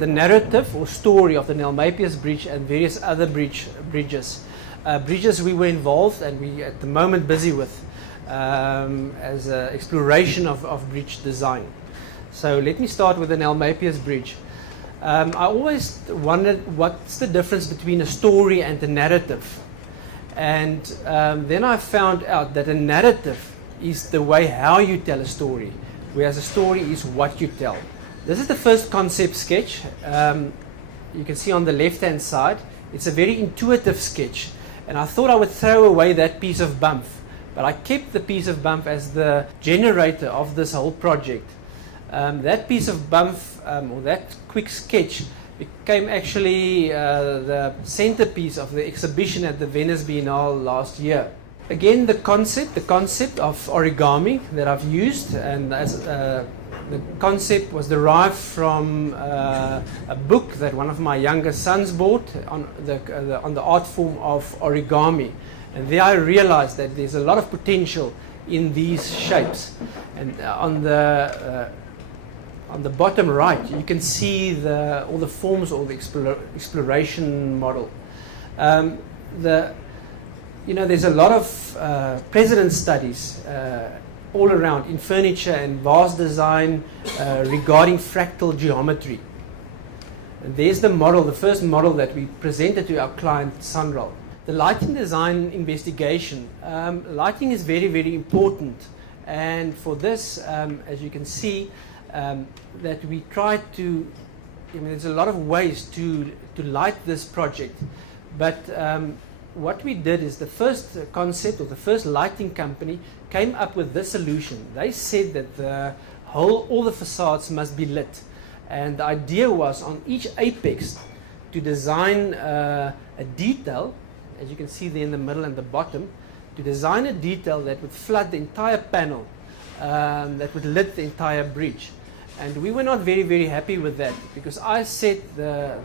The narrative or story of the LMAY PS Bridge and various other bridges. Bridges we were involved and we at the moment busy with as an exploration of bridge design. So let me start with the LMAY PS Bridge. I always wondered what's the difference between a story and a narrative. And then I found out that a narrative is the way how you tell a story, whereas a story is what you tell. This is the first concept sketch. You can see on the left hand side, it's a very intuitive sketch. And I thought I would throw away that piece of bump, but I kept the piece of bump as the generator of this whole project. That piece of bump, or that quick sketch, became actually the centerpiece of the exhibition at the Venice Biennale last year. Again, the concept of origami that I've used, and as the concept was derived from a book that one of my younger sons bought on the art form of origami, and there I realized that there's a lot of potential in these shapes. And on the bottom right, you can see all the forms or the exploration model. There's a lot of precedent studies all around in furniture and vase design regarding fractal geometry. And there's the model, the first model that we presented to our client Sandral. The lighting design investigation. Lighting is very, very important, and for this, as you can see, that we tried to, there's a lot of ways to light this project, but what we did is the first concept, or the first lighting company, came up with this solution. They said that all the facades must be lit, and the idea was on each apex to design a detail, as you can see there in the middle and the bottom, to design a detail that would flood the entire panel, that would lit the entire bridge. And we were not very, very happy with that, because I said the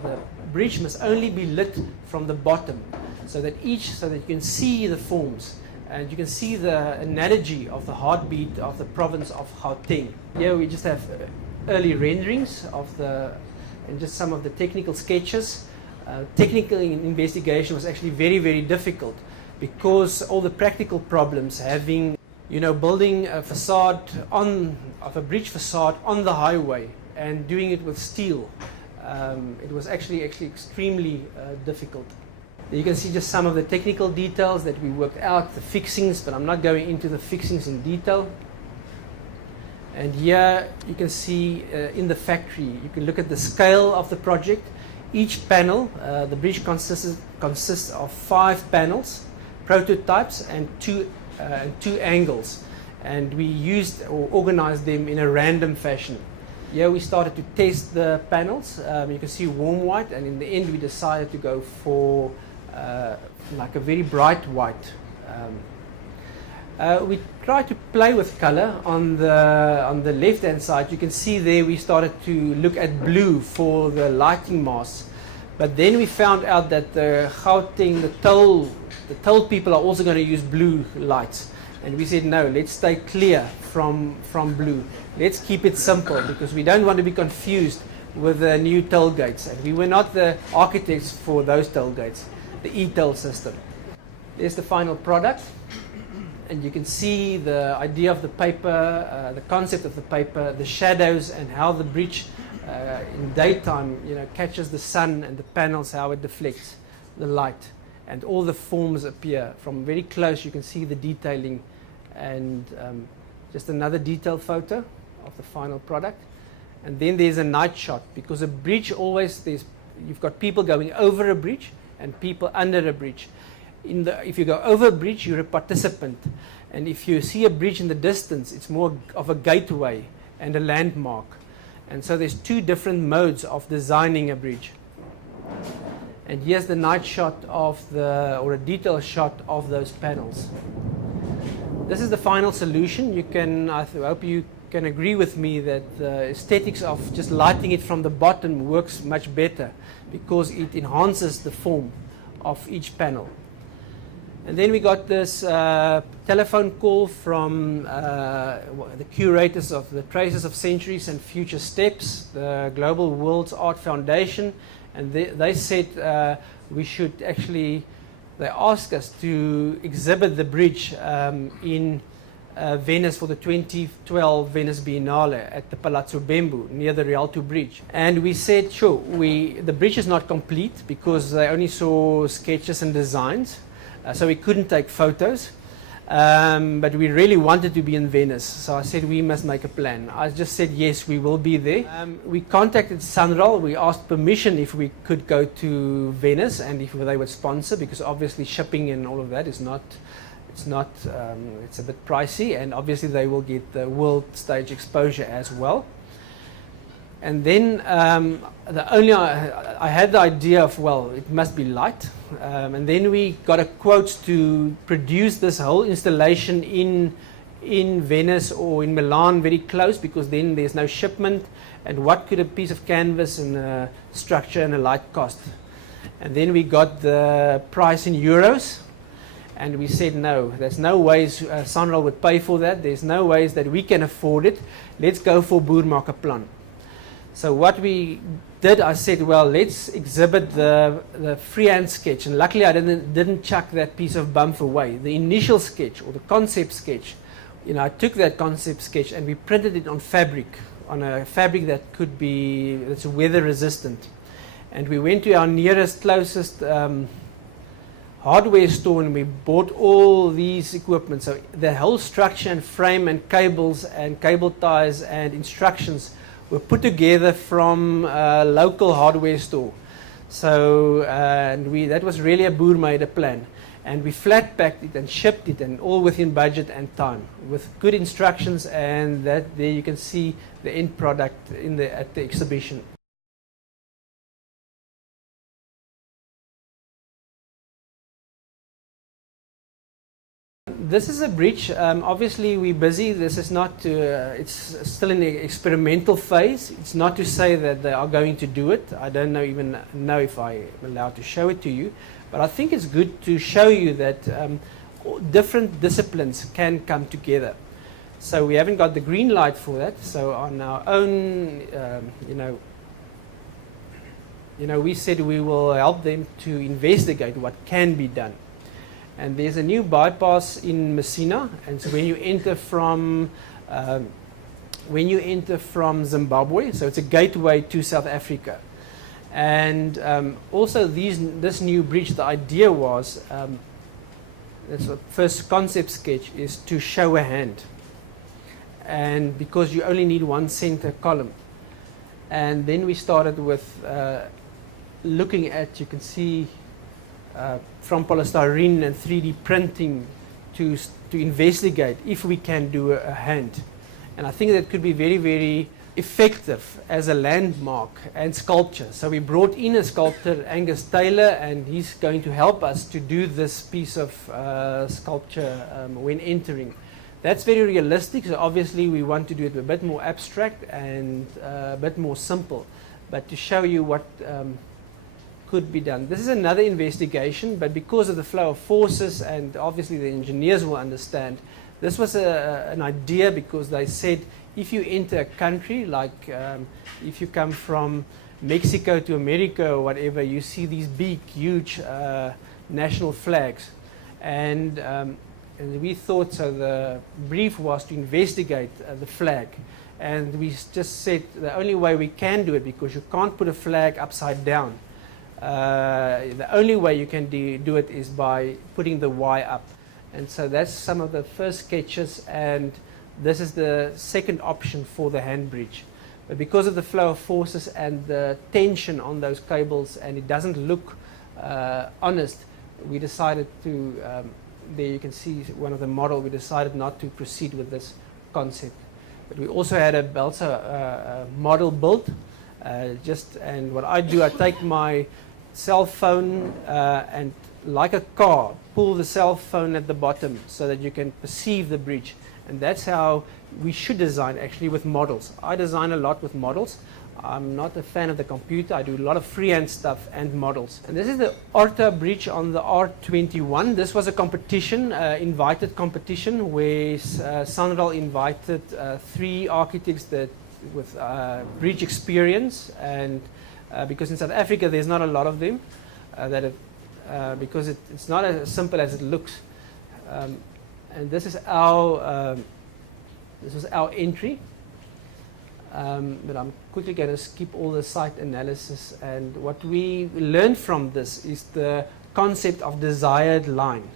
bridge must only be lit from the bottom, so that you can see the forms and you can see the analogy of the heartbeat of the province of Gauteng. Here we just have early renderings and just some of the technical sketches. Technical investigation was actually very, very difficult, because all the practical problems having building a facade of a bridge facade on the highway and doing it with steel, it was actually extremely difficult. You can see just some of the technical details that we worked out, the fixings, but I'm not going into the fixings in detail. And here you can see in the factory, you can look at the scale of the project. Each panel, the bridge consists of 5 panels, prototypes, and two angles, and we used or organized them in a random fashion. Here we started to test the panels. You can see warm white, and in the end we decided to go for like a very bright white. We tried to play with color. On the left hand side, you can see there we started to look at blue for the lighting masts, but then we found out that the Gauteng, the toll people are also going to use blue lights, and we said no, let's stay clear from blue. Let's keep it simple, because we don't want to be confused with the new toll gates, and we were not the architects for those toll gates, the e-toll system. There's the final product, and you can see the idea of the paper, the concept of the paper, the shadows, and how the bridge in daytime catches the sun, and the panels, how it deflects the light, and all the forms appear. From very close you can see the detailing, and just another detailed photo of the final product. And then there's a night shot, because a bridge always, you've got people going over a bridge and people under a bridge. If you go over a bridge, you're a participant, and if you see a bridge in the distance, it's more of a gateway and a landmark. And so there's 2 different modes of designing a bridge. And here's the night shot or a detail shot of those panels. This is the final solution. I hope you can agree with me that the aesthetics of just lighting it from the bottom works much better, because it enhances the form of each panel. And then we got this telephone call from the curators of the Traces of Centuries and Future Steps, the Global World's Art Foundation, and they said we should actually, they asked us to exhibit the bridge in Venice for the 2012 Venice Biennale at the Palazzo Bembo near the Rialto Bridge. And we said, sure, the bridge is not complete because they only saw sketches and designs. So we couldn't take photos, but we really wanted to be in Venice. So I said we must make a plan. I just said yes, we will be there. We contacted Sanral. We asked permission if we could go to Venice and if they would sponsor, because obviously shipping and all of that is not. It's a bit pricey, and obviously they will get the world stage exposure as well. And then I had the idea of, well, it must be light. And then we got a quote to produce this whole installation in Venice or in Milan very close, because then there's no shipment. And what could a piece of canvas and a structure and a light cost? And then we got the price in euros. And we said, no, there's no ways Sanral would pay for that. There's no ways that we can afford it. Let's go for Boermakkerplan. So what we did, I said, well, let's exhibit the freehand sketch. And luckily I didn't chuck that piece of bump away. The initial sketch or the concept sketch, I took that concept sketch and we printed it on fabric, on a fabric that's weather resistant. And we went to our nearest, closest hardware store and we bought all these equipment. So the whole structure and frame and cables and cable ties and instructions were put together from a local hardware store. So that was really a Boermakkerplan. And we flat packed it and shipped it, and all within budget and time, with good instructions, and there you can see the end product at the exhibition. This is a bridge. Obviously, we're busy. This is not. It's still in the experimental phase. It's not to say that they are going to do it. I don't even know if I'm allowed to show it to you. But I think it's good to show you that different disciplines can come together. So we haven't got the green light for that. So on our own, we said we will help them to investigate what can be done. And there's a new bypass in Messina, and so when you enter from Zimbabwe, so it's a gateway to South Africa. And also this new bridge, the idea was, that's the first concept sketch, is to show a hand, and because you only need one center column. And then we started with looking at, you can see, from polystyrene and 3D printing to investigate if we can do a hand. And I think that could be very, very effective as a landmark and sculpture. So we brought in a sculptor, Angus Taylor, and he's going to help us to do this piece of sculpture when entering. That's very realistic, so obviously we want to do it a bit more abstract and a bit more simple, but to show you what could be done. This is another investigation, but because of the flow of forces, and obviously the engineers will understand, this was an idea because they said if you enter a country, like if you come from Mexico to America or whatever, you see these big, huge national flags. And we thought, so the brief was to investigate the flag. And we just said the only way we can do it, because you can't put a flag upside down. The only way you can do it is by putting the Y up. And so that's some of the first sketches, and this is the second option for the hand bridge. But because of the flow of forces and the tension on those cables, and it doesn't look honest, we decided to, there you can see one of the model, we decided not to proceed with this concept. But we also had a model built, and what I do, I take my cell phone and, like a car, pull the cell phone at the bottom so that you can perceive the bridge. And that's how we should design, actually, with models. I design a lot with models. I'm not a fan of the computer. I do a lot of freehand stuff and models. And this is the Orta bridge on the R21. This was a competition, invited competition, where Sanral invited 3 architects that with bridge experience, and because in South Africa there's not a lot of them, because it's not as simple as it looks. And this is our this was our entry. But I'm quickly going to skip all the site analysis, and what we learned from this is the concept of desired line,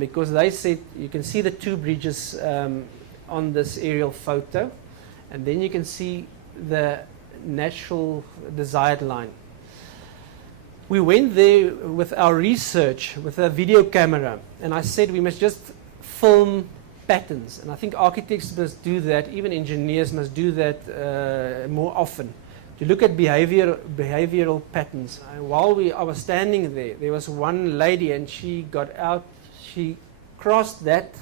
because they said you can see the 2 bridges on this aerial photo, and then you can see the natural desired line. We went there with our research with a video camera, and I said we must just film patterns, and I think architects must do that, even engineers must do that more often, to look at behavioral patterns. While I was standing there was one lady, and she got out, she crossed that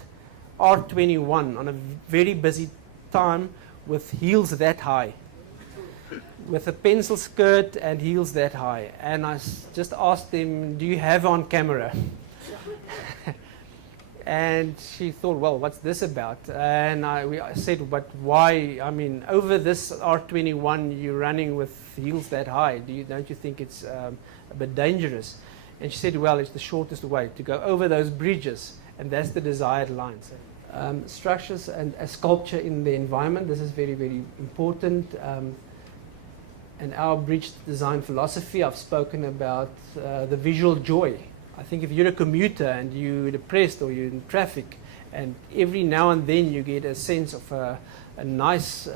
R21 on a very busy time with heels that high, with a pencil skirt and heels that high, and I just asked them, do you have on camera? And she thought, well, what's this about? And I said, but why? I mean, over this R21, you're running with heels that high. Don't you think it's a bit dangerous? And she said, well, it's the shortest way to go over those bridges, and that's the desired lines. Structures and sculpture in the environment, this is very, very important. And our bridge design philosophy, I've spoken about the visual joy. I think if you're a commuter and you're depressed or you're in traffic, and every now and then you get a sense of a nice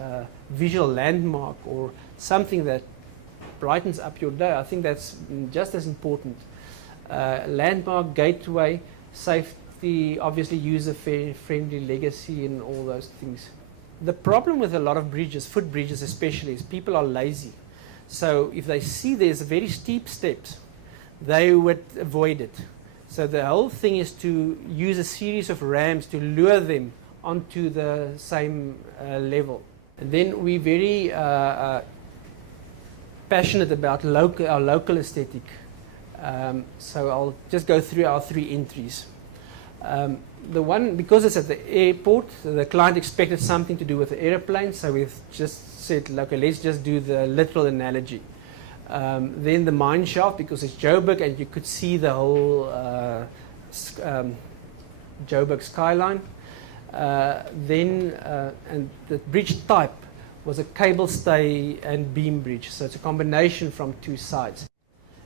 visual landmark or something that brightens up your day, I think that's just as important. Landmark, gateway, safety, obviously user-friendly legacy, and all those things. The problem with a lot of bridges, foot bridges especially, is people are lazy. So if they see there's very steep steps, they would avoid it. So the whole thing is to use a series of ramps to lure them onto the same level. And then we're very passionate about our local aesthetic. So I'll just go through our 3 entries. The one, because it's at the airport, the client expected something to do with the airplane, so we've just said, okay, let's just do the literal analogy. Then the mine shaft, because it's Joburg and you could see the whole Joburg skyline. And the bridge type was a cable stay and beam bridge, so it's a combination from 2 sides.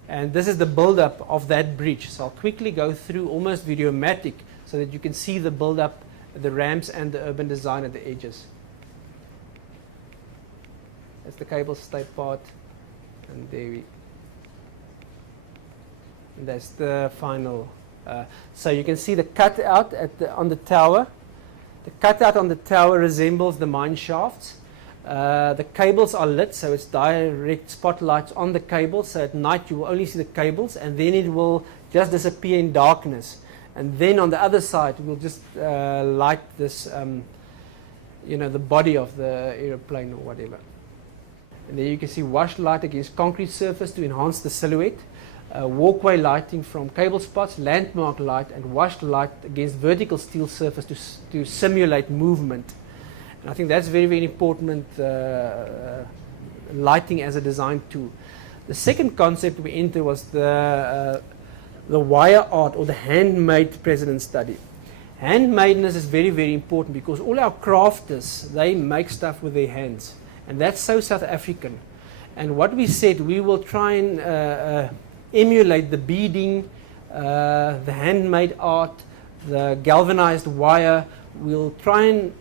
And this is the build-up of that bridge. So I'll quickly go through, almost videomatic, so that you can see the build-up, the ramps and the urban design at the edges. That's the cable stay part. And that's the final. So you can see the cutout on the tower. The cutout on the tower resembles the mine shafts. The cables are lit, so it's direct spotlights on the cables. So at night you will only see the cables, and then it will just disappear in darkness. And then on the other side, we'll just light this, the body of the aeroplane or whatever. And there you can see washed light against concrete surface to enhance the silhouette, walkway lighting from cable spots, landmark light, and washed light against vertical steel surface to simulate movement. And I think that's very, very important, lighting as a design tool. The second concept we entered was the wire art, or the handmade precedent study. Handmadeness is very, very important, because all our crafters, they make stuff with their hands. And that's so South African. And what we said, we will try and emulate the beading, the handmade art, the galvanized wire. We'll try and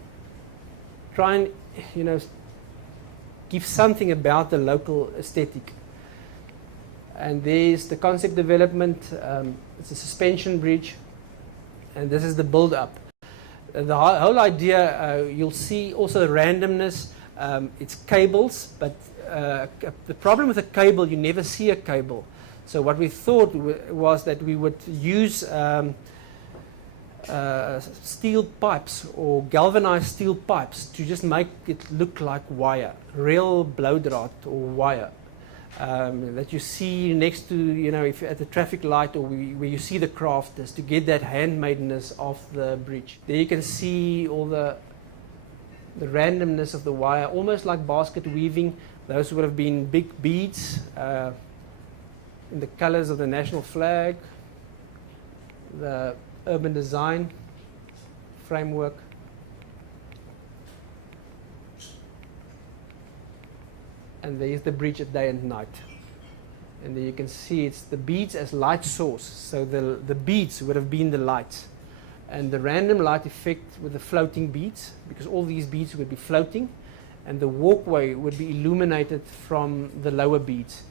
give something about the local aesthetic. And there's the concept development. It's a suspension bridge, and this is the build-up. The whole idea, you'll see also the randomness. It's cables, but the problem with a cable, you never see a cable. So what we thought was that we would use steel pipes or galvanized steel pipes to just make it look like wire, real blowdraad or wire. That you see next to, you know, if you're at the traffic light or where you see the crafters, to get that handmadeness of the bridge. There you can see all the randomness of the wire, almost like basket weaving. Those would have been big beads in the colors of the national flag, the urban design framework. And there's the bridge at day and night. And there you can see it's the beads as light source. So the beads would have been the lights. And the random light effect with the floating beads, because all these beads would be floating, and the walkway would be illuminated from the lower beads.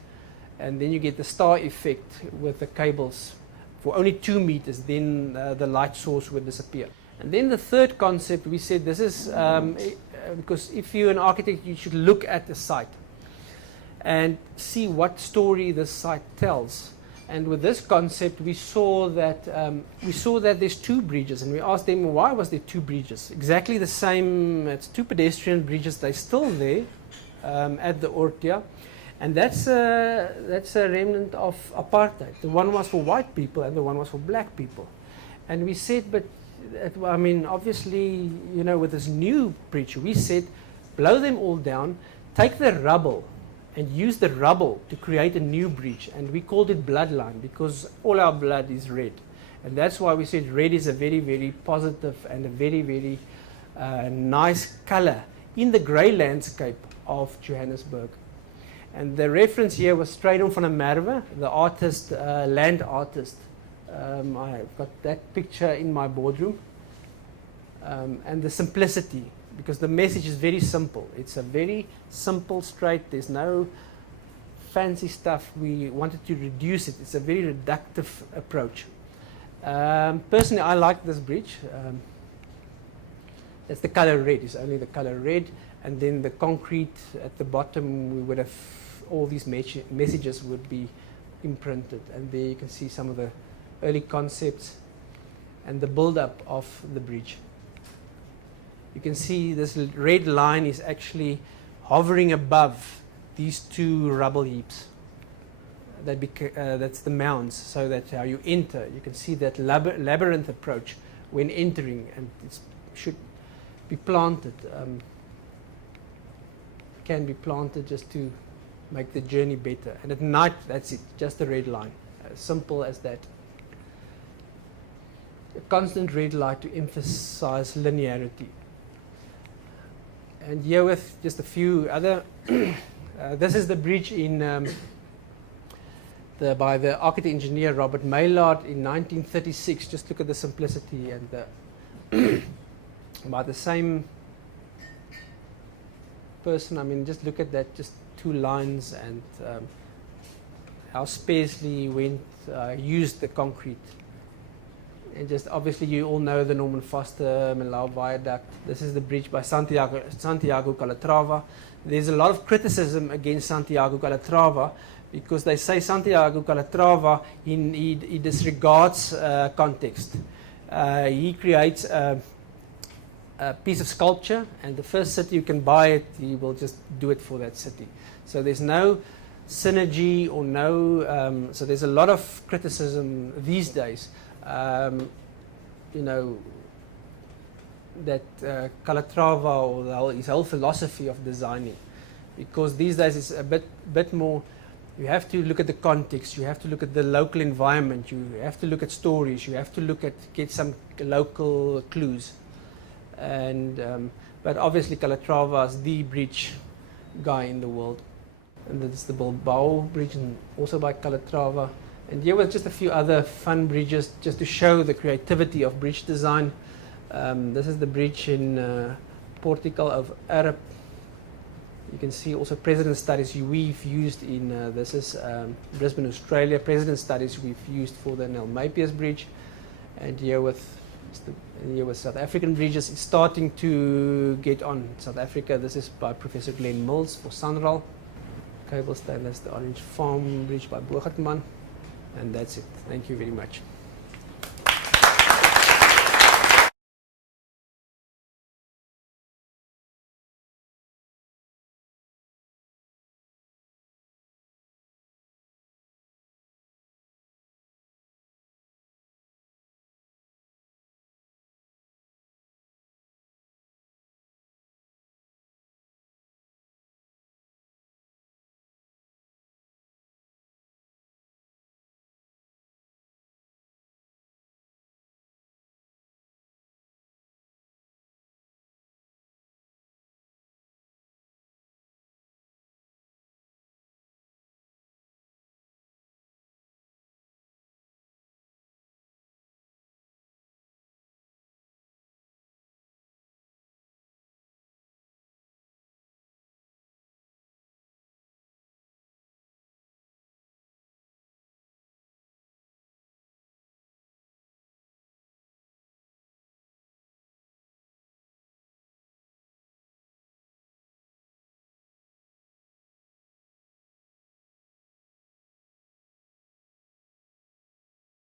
And then you get the star effect with the cables. For only 2 meters, then the light source would disappear. And then the third concept, we said this is, because if you're an architect, you should look at the site and see what story the site tells. And with this concept, we saw that there's 2 bridges, and we asked them, why was there 2 bridges? Exactly the same. It's 2 pedestrian bridges. They're still there at the Ortia, and that's a remnant of apartheid. The one was for white people, and the one was for black people. And we said, but I mean, obviously, you know, with this new bridge, we said, blow them all down, take the rubble, and use the rubble to create a new bridge. And we called it bloodline because all our blood is red. And that's why we said red is a very, very positive and a very, very nice color in the grey landscape of Johannesburg. And the reference here was Strydom van der Merwe, the artist, land artist. I've got that picture in my boardroom. And the simplicity, because the message is very simple. It's a very simple, straight, there's no fancy stuff. We wanted to reduce it. It's a very reductive approach. Personally, I like this bridge. That's the color red, it's only the color red. And then the concrete at the bottom, we would have, all these messages would be imprinted. And there you can see some of the early concepts and the build-up of the bridge. You can see this red line is actually hovering above these 2 rubble heaps. That's the mounds, so that how you enter, you can see that labyrinth approach when entering, and it should be planted. Can be planted just to make the journey better. And at night, that's it, just the red line, as simple as that. A constant red light to emphasize linearity. And here with just a few other, this is the bridge in by the architect engineer Robert Maillard in 1936. Just look at the simplicity and by the same person. I mean, just look at that, just 2 lines, and how sparsely went used the concrete. And just obviously you all know the Norman Foster Melau Viaduct. This is the bridge by Santiago Calatrava. There's a lot of criticism against Santiago Calatrava because they say Santiago Calatrava, he disregards context. He creates a piece of sculpture, and the first city you can buy it, he will just do it for that city. So there's no synergy or no, so there's a lot of criticism these days. You know, that Calatrava or his whole philosophy of designing, because these days it's a bit more, you have to look at the context, you have to look at the local environment, you have to look at stories, you have to get some local clues. And but obviously Calatrava is the bridge guy in the world. And that's the Bilbao bridge, and also by Calatrava. And here was just a few other fun bridges just to show the creativity of bridge design. This is the bridge in Portugal of Arab. You can see also President studies we've used in, this is Brisbane, Australia. President studies we've used for the LMAY PS Bridge. And here with South African bridges, it's starting to get on. South Africa, this is by Professor Glenn Mills for Sanral. Cable style, that's the Orange Farm Bridge by Bogartman. And that's it. Thank you very much.